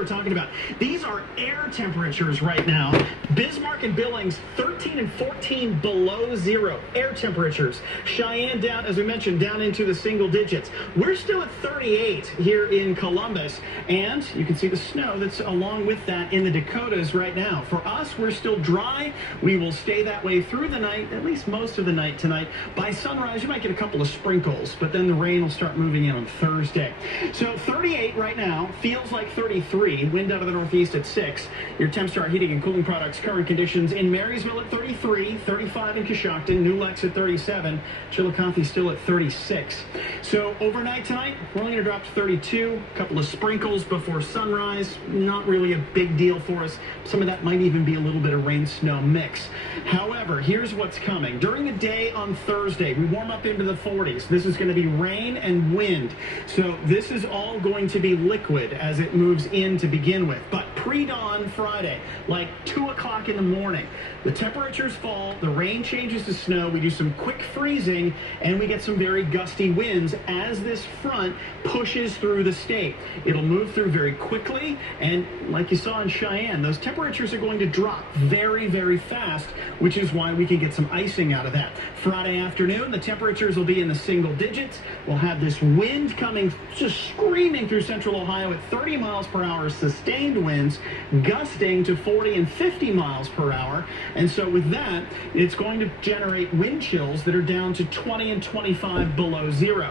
we're talking about. These are air temperatures right now. Bismarck and Billings, 13 and 14 below zero. Air temperatures. Cheyenne down, as we mentioned, down into the single digits. We're still at 38 here in Columbus, and you can see the snow that's along with that in the Dakotas right now. For us, we're still dry. We will stay that way through the night, at least most of the night tonight. By sunrise, you might get a couple of sprinkles, but then the rain will start moving in on Thursday. So 38 right now, feels like 33, wind out of the northeast at 6. Your Tempstar Heating and Cooling Products current conditions in Marysville at 33, 35 in Coshocton, New Lex at 37, Chillicothe still at 36. So overnight tonight, we're only going to drop to 32, a couple of sprinkles before sunrise, not really a big deal for us. Some of that might even be a little bit of rain-snow mix. However, here's what's coming. During the day on Thursday, we warm up into the 40s. This is going to be rain and wind. So this is all going to be liquid as it moves in to begin with. But pre-dawn Friday, like 2 o'clock in the morning, the temperatures fall, the rain changes to snow, we do some quick freezing, and we get some very gusty winds as this front pushes through the state. It'll move through very quickly, and like you saw in Cheyenne, those temperatures are going to drop very, very fast, which is why we can get some icing out of that. Friday afternoon, the temperatures will be in the single digits. We'll have this wind coming, just screaming through central Ohio at 30 miles per hour, sustained winds, gusting to 40 and 50 miles per hour. And so with that, it's going to generate wind chills that are down to 20 and 25 below zero.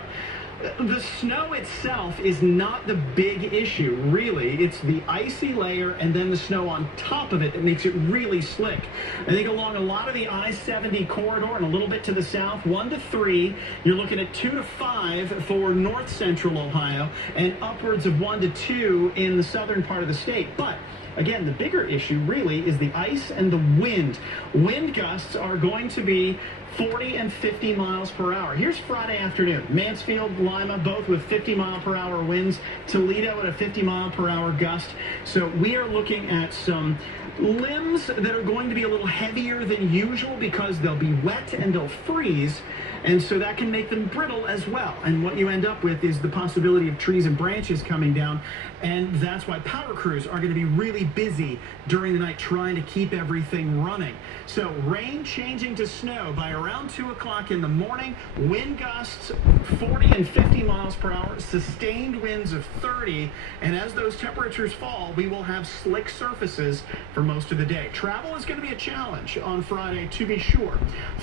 The snow itself is not the big issue, really. It's the icy layer and then the snow on top of it that makes it really slick. I think along a lot of the I-70 corridor and a little bit to the south, 1 to 3, you're looking at 2 to 5 for north central Ohio and upwards of 1 to 2 in the southern part of the state. But again, the bigger issue really is the ice and the wind. Wind gusts are going to be 40 and 50 miles per hour. Here's Friday afternoon. Mansfield, Lima, both with 50 mile per hour winds. Toledo at a 50 mile per hour gust. So we are looking at some limbs that are going to be a little heavier than usual because they'll be wet and they'll freeze. And so that can make them brittle as well. And what you end up with is the possibility of trees and branches coming down. And that's why power crews are going to be really busy during the night trying to keep everything running. So rain changing to snow by around 2 o'clock in the morning. Wind gusts 40 and 50 miles per hour. Sustained winds of 30. And as those temperatures fall, we will have slick surfaces for most of the day. Travel is going to be a challenge on Friday, to be sure.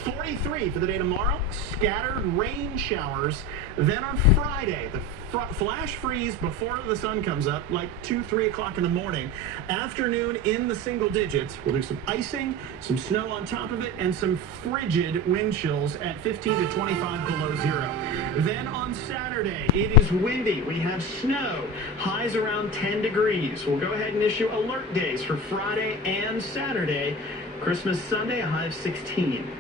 43 for the day tomorrow. Scattered rain showers. Then on Friday, the flash freeze before the sun comes up, like 2, 3 o'clock in the morning. Afternoon in the single digits. We'll do some icing, some snow on top of it, and some frigid wind chills at 15 to 25 below zero. Then on Saturday, it is windy. We have snow. Highs around 10 degrees. We'll go ahead and issue alert days for Friday and Saturday. Christmas Sunday, a high of 16.